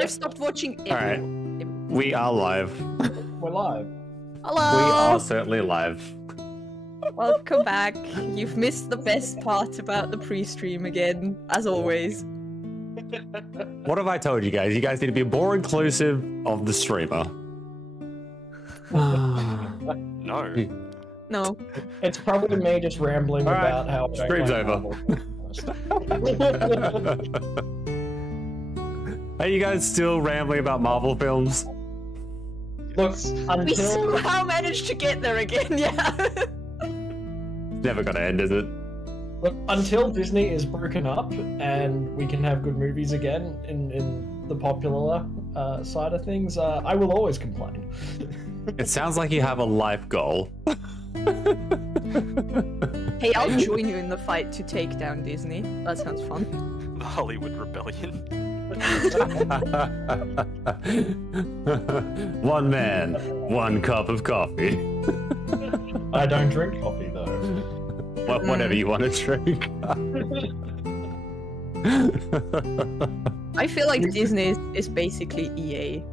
I've stopped watching. Alright. We are live. We're live. Hello. We are certainly live. Welcome back. You've missed the best part about the pre-stream again, as always. What have I told you guys? You guys need to be more inclusive of the streamer. No. No. It's probably me just rambling All right. about how I Stream's like over. Marvel. Are you guys still rambling about Marvel films? Look, We until somehow managed to get there again, yeah. Never gonna end, is it? until Disney is broken up and we can have good movies again in the popular side of things, I will always complain. It sounds like you have a life goal. Hey, I'll join you in the fight to take down Disney. That sounds fun. The Hollywood Rebellion. One man, one cup of coffee. I don't drink coffee though. Whatever you want to drink. I feel like Disney is basically EA.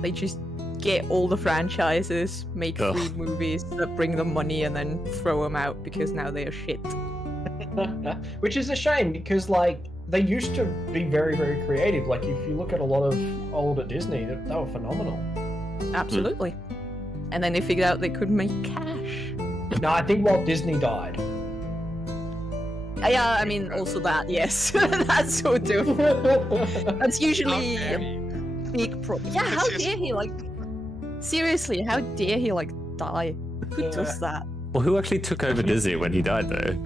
They just get all the franchises, make free movies that bring them money, and then throw them out because now they are shit. Which is a shame because, like, they used to be very, very creative. Like, if you look at a lot of older Disney, they were phenomenal. Absolutely. And then they figured out they could make cash. No, I think Walt Disney died. Yeah, I mean, also that, yes. That's sort of. That's usually a big problem. Yeah, how dare he, like. Seriously, how dare he, like, die? Who does that? Well, who actually took over Disney when he died, though?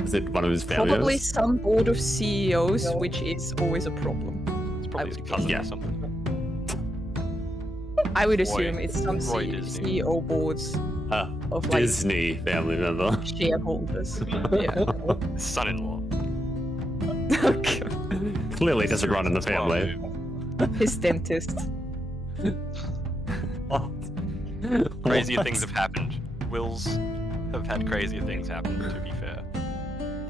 Was it one of his family? Probably some board of CEOs, which is always a problem. It's probably his cousin or something. I would assume it's some Roy Disney. CEO boards of like Disney family member. shareholders. Yeah. His son-in-law. Clearly doesn't run in the family. His dentist. What? Crazier things have happened. Wills have had crazier things happen, to be fair.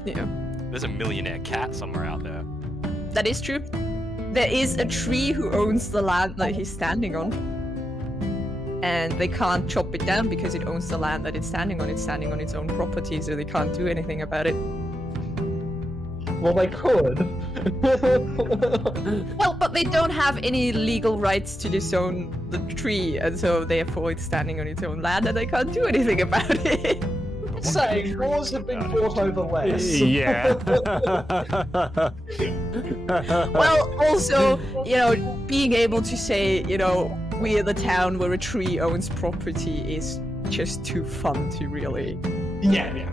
Yeah. There's a millionaire cat somewhere out there. That is true. There is a tree who owns the land that he's standing on. And they can't chop it down because it owns the land that it's standing on. It's standing on its own property, so they can't do anything about it. Well, they could. Well, but they don't have any legal rights to disown the tree, and so therefore it's standing on its own land and they can't do anything about it. Saying wars have been fought over less. Yeah. Well, also, you know, being able to say, you know, we are the town where a tree owns property is just too fun to really... Yeah.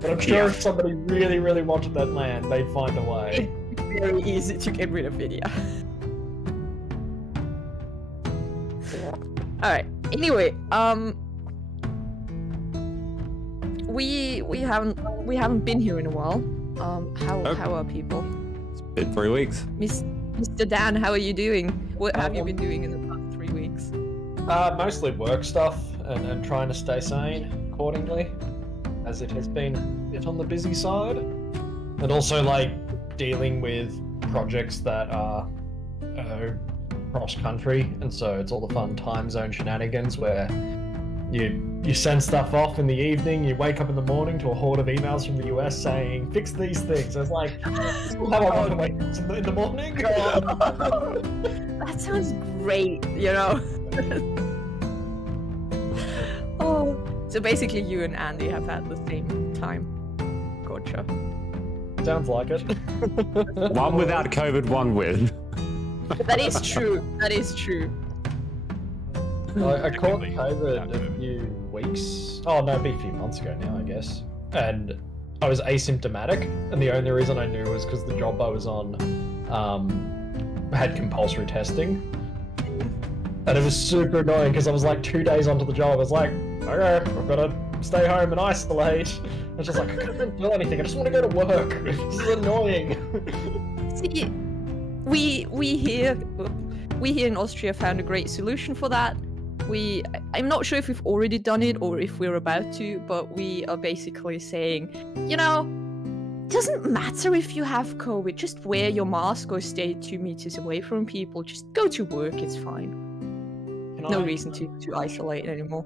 But I'm sure if somebody really, really wanted that land, they'd find a way. It's very easy to get rid of it, yeah. Alright, anyway, we haven't been here in a while. How are people? It's been 3 weeks. Mr. Dan, how are you doing? What have you been doing in the past 3 weeks? Mostly work stuff and trying to stay sane accordingly, as it has been a bit on the busy side. And also, like, dealing with projects that are cross-country, and so it's all the fun time zone shenanigans where you send stuff off in the evening, you wake up in the morning to a horde of emails from the US saying, fix these things. It's like, still have a lot of wake ups in the morning. That sounds great, you know? Oh, so basically you and Andy have had the same time. Gotcha. Sounds like it. One without COVID, one with. That is true. That is true. I caught COVID a few weeks. Oh no, it'd be a few months ago now, I guess. And I was asymptomatic, and the only reason I knew was because the job I was on had compulsory testing. And it was super annoying because I was like 2 days onto the job. I was like, okay, I've got to stay home and isolate. I was just like, I can't do anything. I just want to go to work. This is annoying. See, we here in Austria found a great solution for that. I'm not sure if we've already done it or if we're about to, but we are basically saying, you know, doesn't matter if you have COVID. Just wear your mask or stay 2 meters away from people. Just go to work. It's fine. No reason to isolate anymore.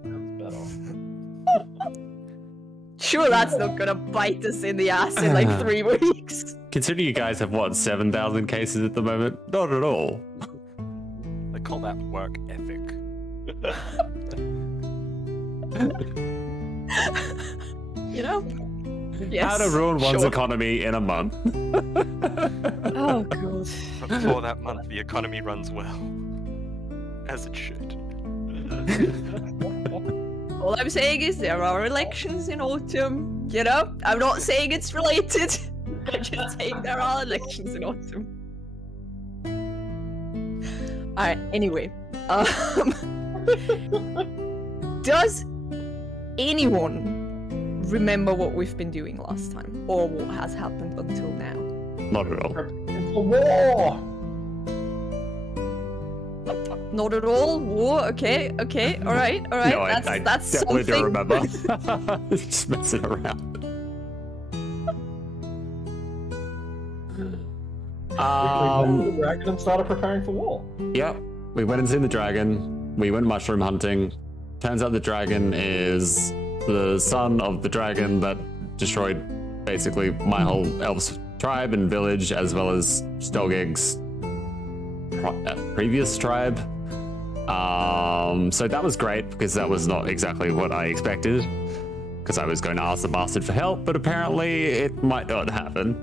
Sure, that's not gonna bite us in the ass in like 3 weeks. Considering you guys have, what, 7,000 cases at the moment? Not at all. They call that work ethic. You know? Yes, How to ruin one's economy in a month. Oh, God. But before that month, the economy runs well. As it should. All I'm saying is there are elections in autumn, you know? I'm not saying it's related. I'm just saying there are elections in autumn. Alright, anyway. Does anyone remember what we've been doing last time? Or what has happened until now? Not at all. For war! Not at all? War? Okay, alright. No, I that's definitely something. do remember. Just messing around. We went to the dragon and started preparing for war. Yep, we went and seen the dragon. We went mushroom hunting. Turns out the dragon is the son of the dragon that destroyed basically my whole elves tribe and village, as well as Stolgeg's previous tribe. So that was great because that was not exactly what I expected, because I was going to ask the bastard for help, but apparently it might not happen.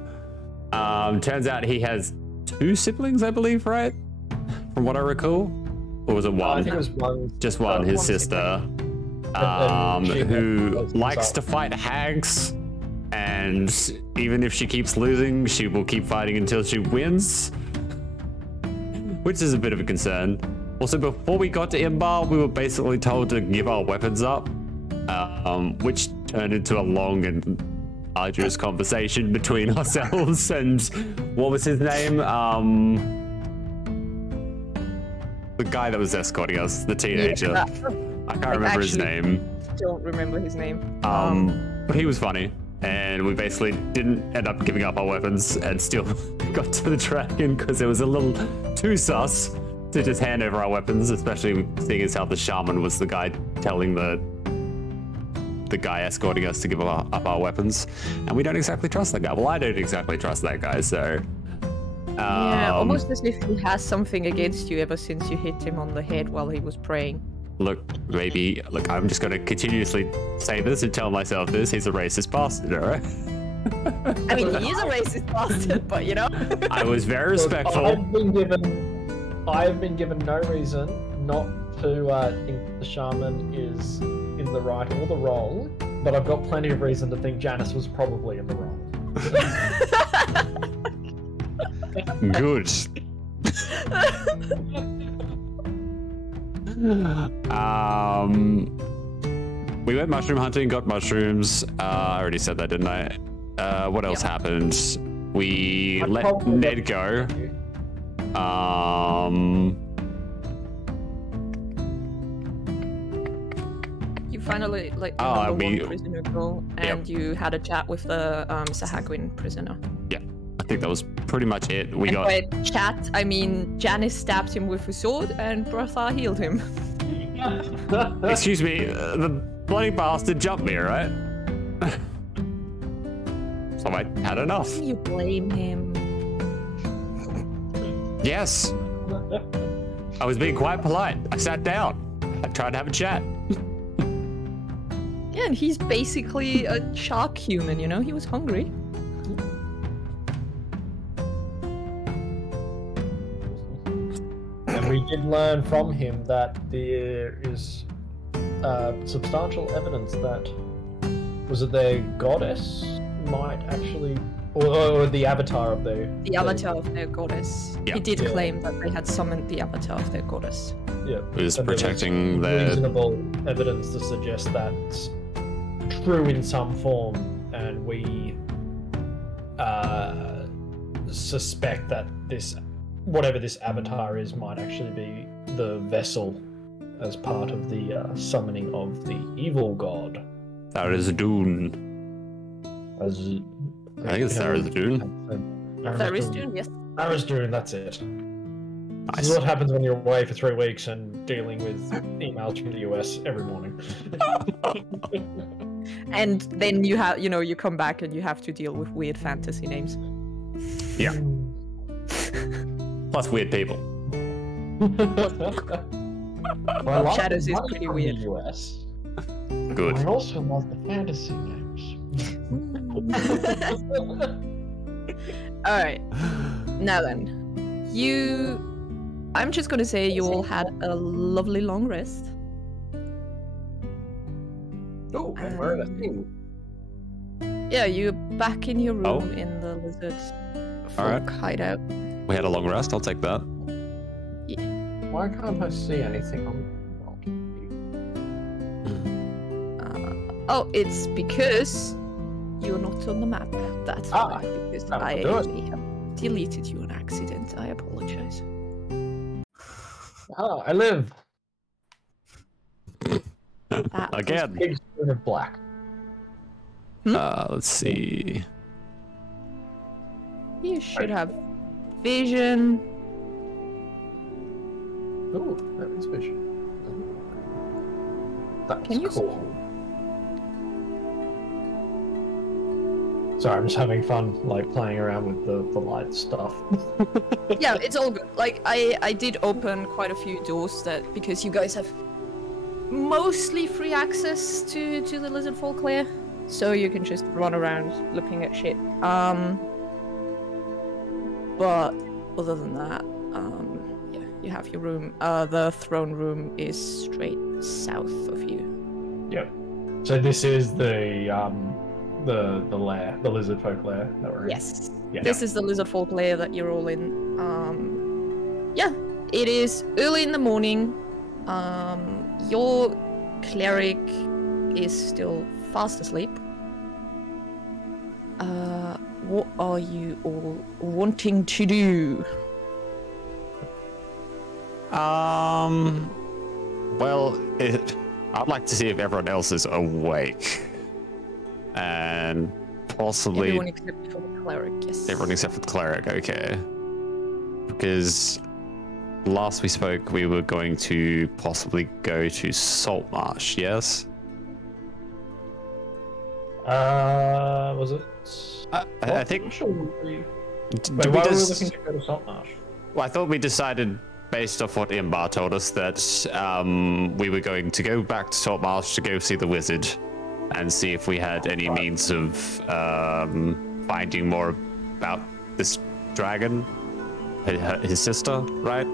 Turns out he has 2 siblings, I believe, right? From what I recall. Or was it 1? I think it was one. Just one, his one sister, who likes to fight hags, and even if she keeps losing, she will keep fighting until she wins, which is a bit of a concern. Also, before we got to Imbar, we were basically told to give our weapons up, which turned into a long and arduous conversation between ourselves and what was his name? The guy that was escorting us, the teenager. Yeah, I can't remember his name. Don't remember his name. But he was funny, and we basically didn't end up giving up our weapons and still got to the dragon because it was a little too sus to just hand over our weapons, especially seeing as how the shaman was the guy telling the guy escorting us to give up our weapons, and we don't exactly trust that guy. Well, I don't exactly trust that guy, so yeah, almost as if he has something against you ever since you hit him on the head while he was praying. Look, I'm just going to continuously say this and tell myself this. He's a racist bastard, all right? I mean, he is a racist bastard, but you know. I was very respectful. I've been given no reason not to think the shaman is in the right or the wrong, but I've got plenty of reason to think Janice was probably in the wrong. Good. We went mushroom hunting, got mushrooms. I already said that, didn't I? What else happened? We let Ned go. You finally let the number 1 prisoner go, and you had a chat with the Sahaguin prisoner. Yeah, I think that was pretty much it. We got by chat, I mean Janice stabbed him with a sword, and Bertha healed him. Excuse me, the bloody bastard jumped me, right? So I had enough. You blame him. Yes. I was being quite polite. I sat down. I tried to have a chat. Yeah, and he's basically a shark human, you know? He was hungry. And we did learn from him that there is substantial evidence that, was it their goddess might actually, or the avatar of their... The avatar of their goddess. Yeah. He did claim that they had summoned the avatar of their goddess. Yeah. It was And protecting there was their... reasonable evidence to suggest that's true in some form, and we suspect that this, whatever this avatar is, might actually be the vessel as part of the summoning of the evil god. Tharizdun. I think it's Tharizdun. Tharizdun, yes. Tharizdun, that's it. Nice. This is what happens when you're away for 3 weeks and dealing with emails from the US every morning. And then you have, you come back and you have to deal with weird fantasy names. Yeah. Plus weird people. Well, Shadows is pretty from weird. The US. Good. I also like the fantasy names. Alright. Now then. I'm just gonna say you all had a lovely long rest. Oh, and we're in a thing. Yeah, you're back in your room in the lizard folk hideout. We had a long rest. I'll take that. Why can't I see anything on? Oh, it's because you're not on the map. That's why. Because I actually have deleted you on accident. I apologize. I live. Again. Big screen of black. Let's see. You should have vision. Oh, that is vision. That's Can you cool. Sorry, I'm just having fun, like, playing around with the light stuff. Yeah, it's all good. Like, I did open quite a few doors because you guys have mostly free access to the lizardfolk lair, so you can just run around looking at shit. But other than that, yeah, you have your room. The throne room is straight south of you. Yep. So this is the lair, the lizardfolk lair that we're in. Yes. Yeah. This is the lizardfolk lair that you're all in. Yeah, it is early in the morning. Your cleric is still fast asleep. What are you all wanting to do? Well, I'd like to see if everyone else is awake. And possibly... Everyone except for the cleric, yes. Everyone except for the cleric, okay. Because last we spoke, we were going to possibly go to SaltMarsh, yes? Was it? I think... Sure. Wait, Did why were we looking to go to SaltMarsh? Well, I thought we decided, based off what Imbar told us, that we were going to go back to SaltMarsh to go see the wizard and see if we had any means of finding more about this dragon, his sister, right?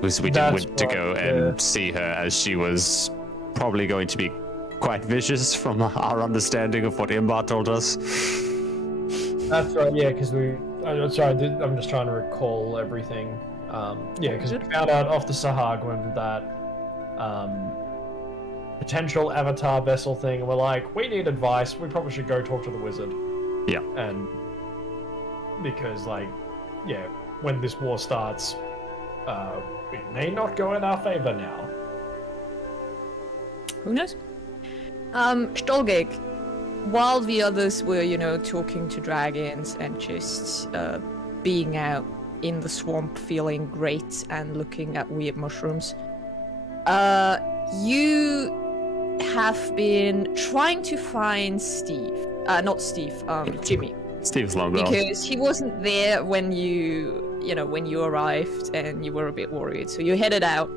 Because we didn't want to go and see her, as she was probably going to be quite vicious from our understanding of what Imbar told us. That's right, yeah, because I'm just trying to recall everything. Yeah, because we found out off the Sahaguin that potential avatar vessel thing, and we're like, we need advice, we probably should go talk to the wizard. Yeah. And because, like, yeah, when this war starts, it may not go in our favor now. Who knows? Stolgeg, while the others were, talking to dragons and just being out in the swamp feeling great and looking at weird mushrooms, you have been trying to find Jimmy. Steve's long gone. Because he wasn't there when when you arrived and you were a bit worried. So you headed out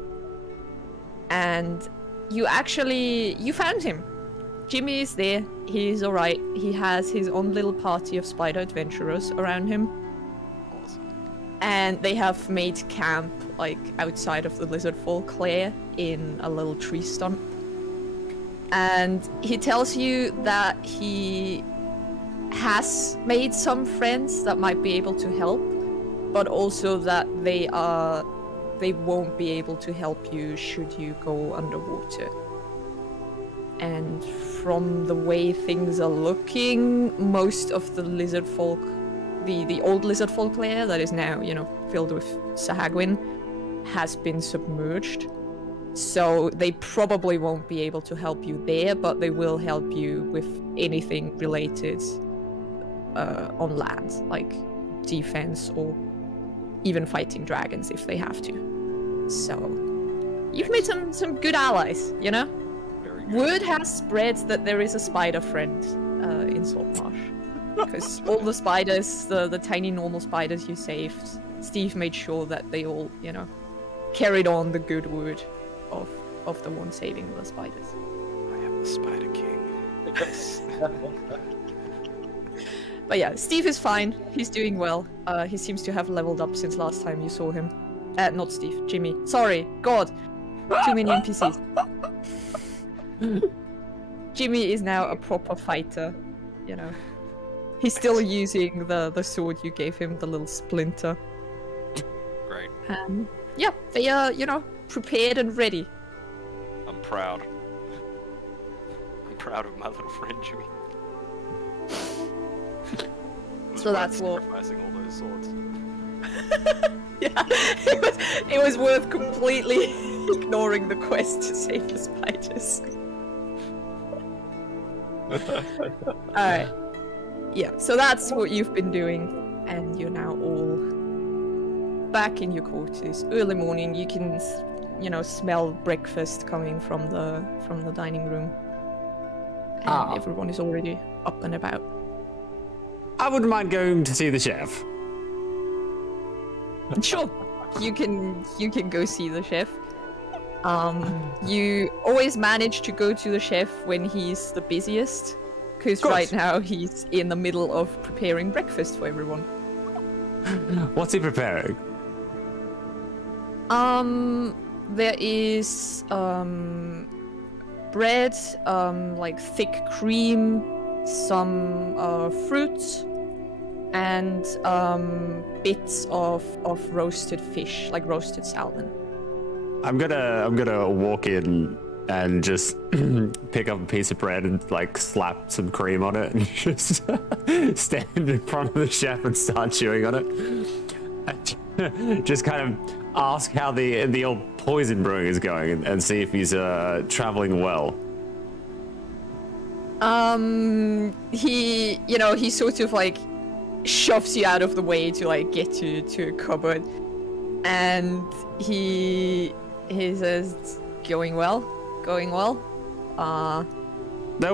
and you found him. Jimmy is there. He's alright. He has his own little party of spider adventurers around him. And they have made camp, like, outside of the lizardfolk lair in a little tree stump. And he tells you that he has made some friends that might be able to help, but also that they won't be able to help you should you go underwater. And from the way things are looking, most of the lizardfolk, the old lizardfolk lair that is now, filled with sahaguin, has been submerged. So they probably won't be able to help you there, but they will help you with anything related on land, like defense or even fighting dragons if they have to. So you've made some good allies, you know? Very good. Word has spread that there is a spider friend in SaltMarsh. Because all the spiders, the tiny normal spiders you saved, Steve made sure that they all, you know, carried on the good word of the one saving the spiders. I am the Spider King. Yes. But yeah, Steve is fine. He's doing well. He seems to have leveled up since last time you saw him. Not Steve, Jimmy. Sorry, God. Too many NPCs. Jimmy is now a proper fighter, you know. He's still using the sword you gave him, the little splinter. Great. Yeah, they are, you know, prepared and ready. I'm proud. I'm proud of my little friend Jimmy. So that's what. Sacrificing all those swords. Yeah, it was worth completely ignoring the quest to save the spiders. Alright. Yeah, so that's what you've been doing, and you're now all back in your quarters. Early morning, you can, you know, smell breakfast coming from the dining room, and everyone is already up and about. I wouldn't mind going to see the chef. Sure, you can go see the chef. You always manage to go to the chef when he's the busiest, because right now he's in the middle of preparing breakfast for everyone. What's he preparing? There is bread, like thick cream, some fruit, and bits of roasted fish, like roasted salmon. I'm gonna walk in and just pick up a piece of bread and like slap some cream on it and just stand in front of the chef and start chewing on it. And just kind of ask how the old poison brewing is going and see if he's traveling well. He sort of like shoves you out of the way to like get you to a cupboard, and he says, going well. No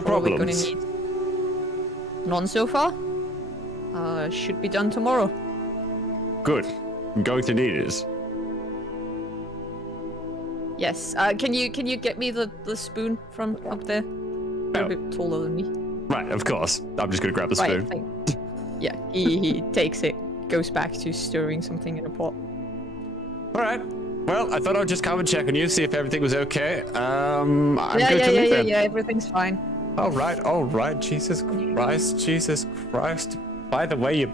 problems. Gonna need... None so far. Should be done tomorrow. Good. I'm going to need it. Yes. Can you get me the spoon from up there? You're a bit taller than me. Right, of course. I'm just gonna grab the spoon. Right, yeah, he takes it, goes back to stirring something in a pot. All right. Well, I thought I'd just come and check on you, see if everything was okay. I'm good to leave then. Yeah, everything's fine. All right. Jesus Christ. By the way, your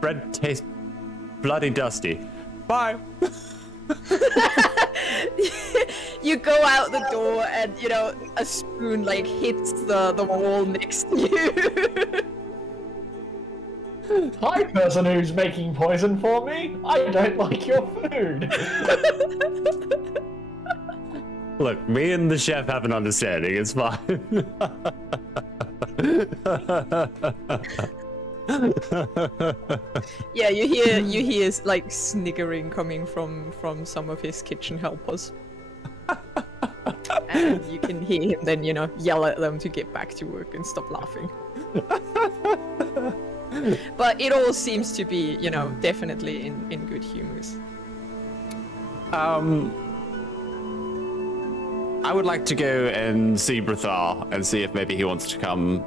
bread tastes bloody dusty. Bye. You go out the door and, you know, a spoon, like, hits the wall next to you. Hi, person who's making poison for me. I don't like your food. Look, me and the chef have an understanding. It's fine. Yeah, you hear like sniggering coming from some of his kitchen helpers. And you can hear him then, you know, yell at them to get back to work and stop laughing. But it all seems to be, you know, definitely in good humors. I would like to go and see Brithar and see if maybe he wants to come,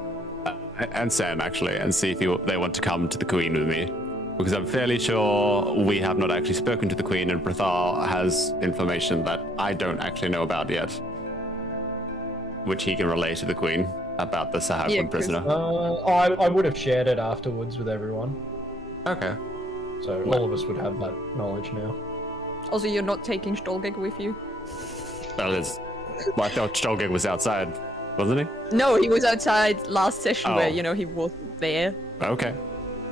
and Sam actually, and see if they want to come to the Queen with me. Because I'm fairly sure we have not actually spoken to the Queen, and Brithar has information that I don't actually know about yet, which he can relay to the Queen about the sahaguin prisoner. I would have shared it afterwards with everyone. Okay. So all of us would have that knowledge now. Also, you're not taking Stolgeg with you? Well, I thought Stolgeg was outside, wasn't he? No, he was outside last session where, you know, he wasn't there. Okay.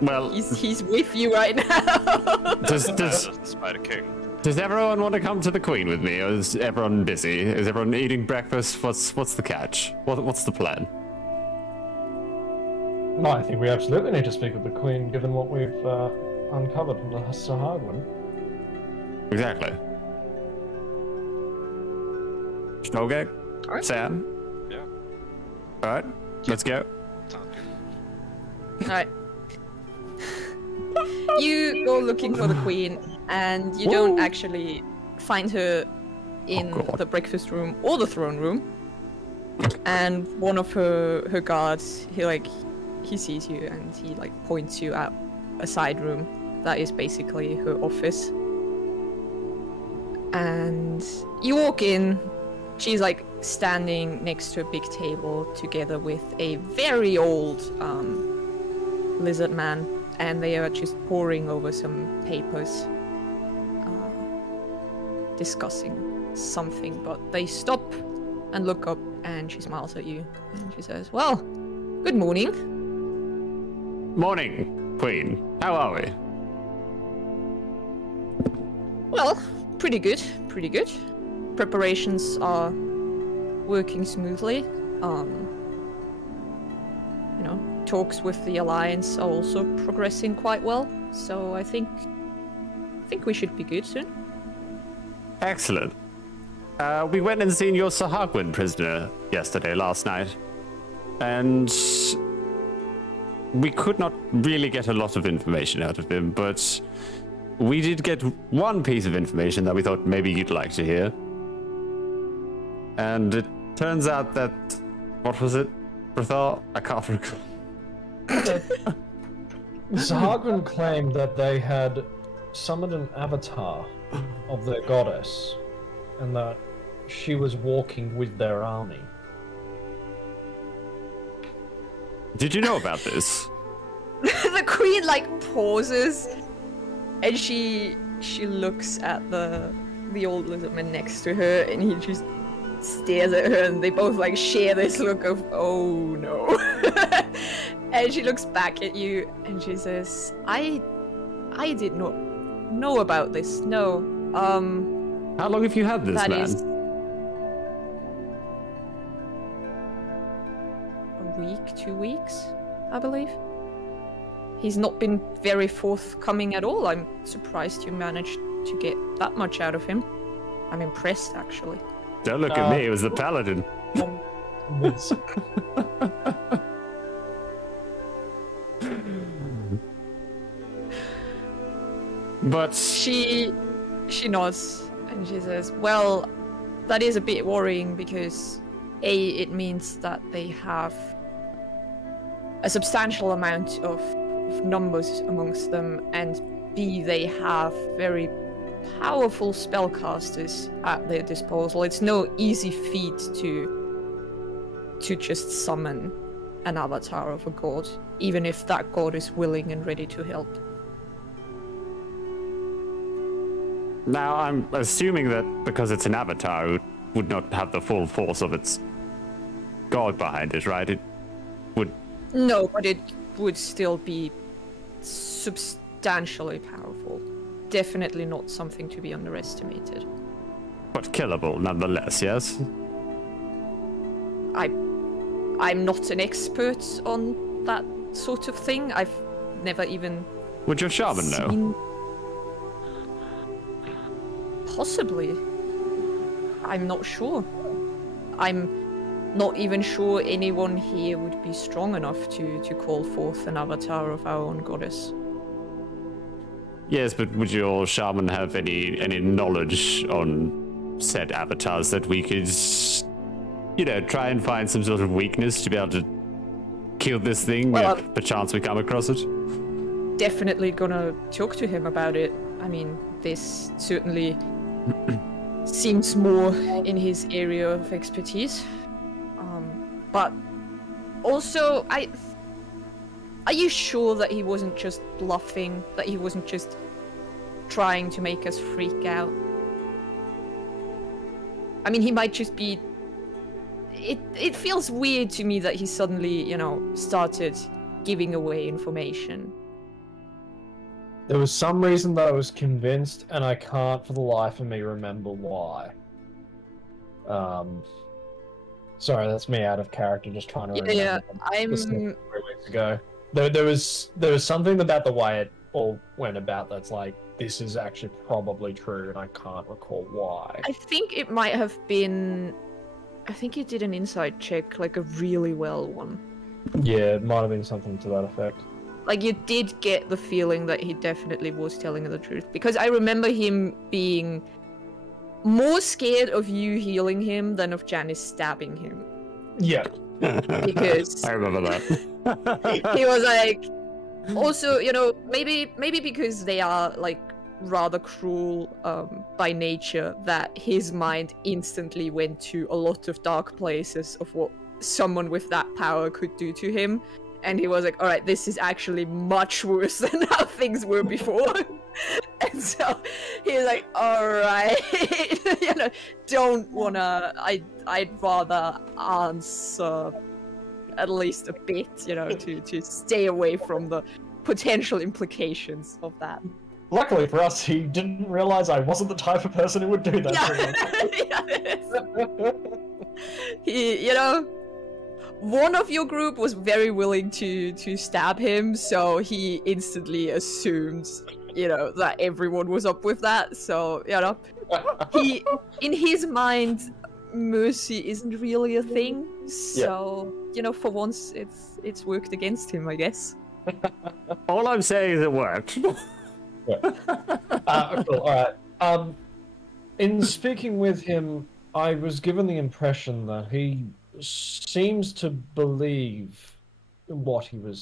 Well, he's with you right now. Does the Spider King. Does everyone want to come to the Queen with me, or is everyone busy? Is everyone eating breakfast? What's the catch? What's the plan? No, I think we absolutely need to speak with the Queen, given what we've uncovered from the sahaguin. Exactly. Okay. Alright. Sam. Yeah. Alright, let's go. Sounds good. Alright. You go looking for the queen, and you don't actually find her in the breakfast room or the throne room. And one of her guards, he sees you and he points you out a side room that is basically her office. And you walk in. She's standing next to a big table together with a very old lizard man, and they are just poring over some papers, discussing something. But they stop and look up, and she smiles at you, and she says, "Well, good morning." Morning, Queen. How are we? Well, pretty good, pretty good. Preparations are working smoothly. Talks with the Alliance are also progressing quite well. So I think we should be good soon. Excellent. We went and seen your sahaguin prisoner last night, and we could not really get a lot of information out of him, but we did get one piece of information that we thought maybe you'd like to hear. And it turns out that... what was it, Brathar? I can't recall. The sahaguin claimed that they had summoned an avatar of their goddess, and that she was walking with their army. Did you know about this? The queen pauses, and she looks at the old lizardman next to her, and he just stares at her, and they both share this look of, oh no. And she looks back at you and she says, I did not know about this. No. How long have you had this that man? Is a week, 2 weeks, I believe. He's not been very forthcoming at all. I'm surprised you managed to get that much out of him. I'm impressed, actually. Don't look at me, it was the paladin. But she nods and she says, "Well, that is a bit worrying because A, it means that they have a substantial amount of numbers amongst them, and B, they have very powerful spellcasters at their disposal. It's no easy feat to just summon an avatar of a god, even if that god is willing and ready to help." now I'm assuming that because it's an avatar, it would not have the full force of its god behind it, right? It would... No, but it would still be substantially powerful. Definitely not something to be underestimated. But killable nonetheless, yes? I'm not an expert on that sort of thing. I've never even... Would your shaman know? Possibly. I'm not sure. I'm not even sure anyone here would be strong enough to call forth an avatar of our own goddess. Yes, but would your shaman have any knowledge on said avatars that we could, try and find some sort of weakness to be able to kill this thing if perchance we come across it? Definitely gonna talk to him about it. I mean, this certainly seems more in his area of expertise. But also, are you sure that he wasn't just bluffing? That he wasn't just trying to make us freak out? I mean, he might just be... It feels weird to me that he suddenly, started giving away information. There was some reason that I was convinced, and I can't for the life of me remember why. Sorry, that's me out of character, just trying to remember. Yeah, ago. There was something about the way it all went about that's like, this is actually probably true, and I can't recall why. I think it might have been. I think you did an inside check, like a really well one. Yeah, it might have been something to that effect. Like, you did get the feeling that he definitely was telling the truth. Because I remember him being more scared of you healing him than of Janice stabbing him. Yeah. Because I remember that. he was like... Also, you know, maybe because they are, like, rather cruel by nature, that his mind instantly went to a lot of dark places of what someone with that power could do to him. And he was like, alright, this is actually much worse than how things were before. And so he's like, alright, you know, don't wanna, I'd rather answer at least a bit, you know, to stay away from the potential implications of that. Luckily for us, he didn't realize I wasn't the type of person who would do that. Yeah. He, you know, one of your group was very willing to stab him, so he instantly assumed, you know, that everyone was up with that. So, you know, in his mind, mercy isn't really a thing. So, you know, for once, it's worked against him, I guess. All I'm saying is it worked. Cool. All right. In speaking with him, I was given the impression that he seems to believe what he was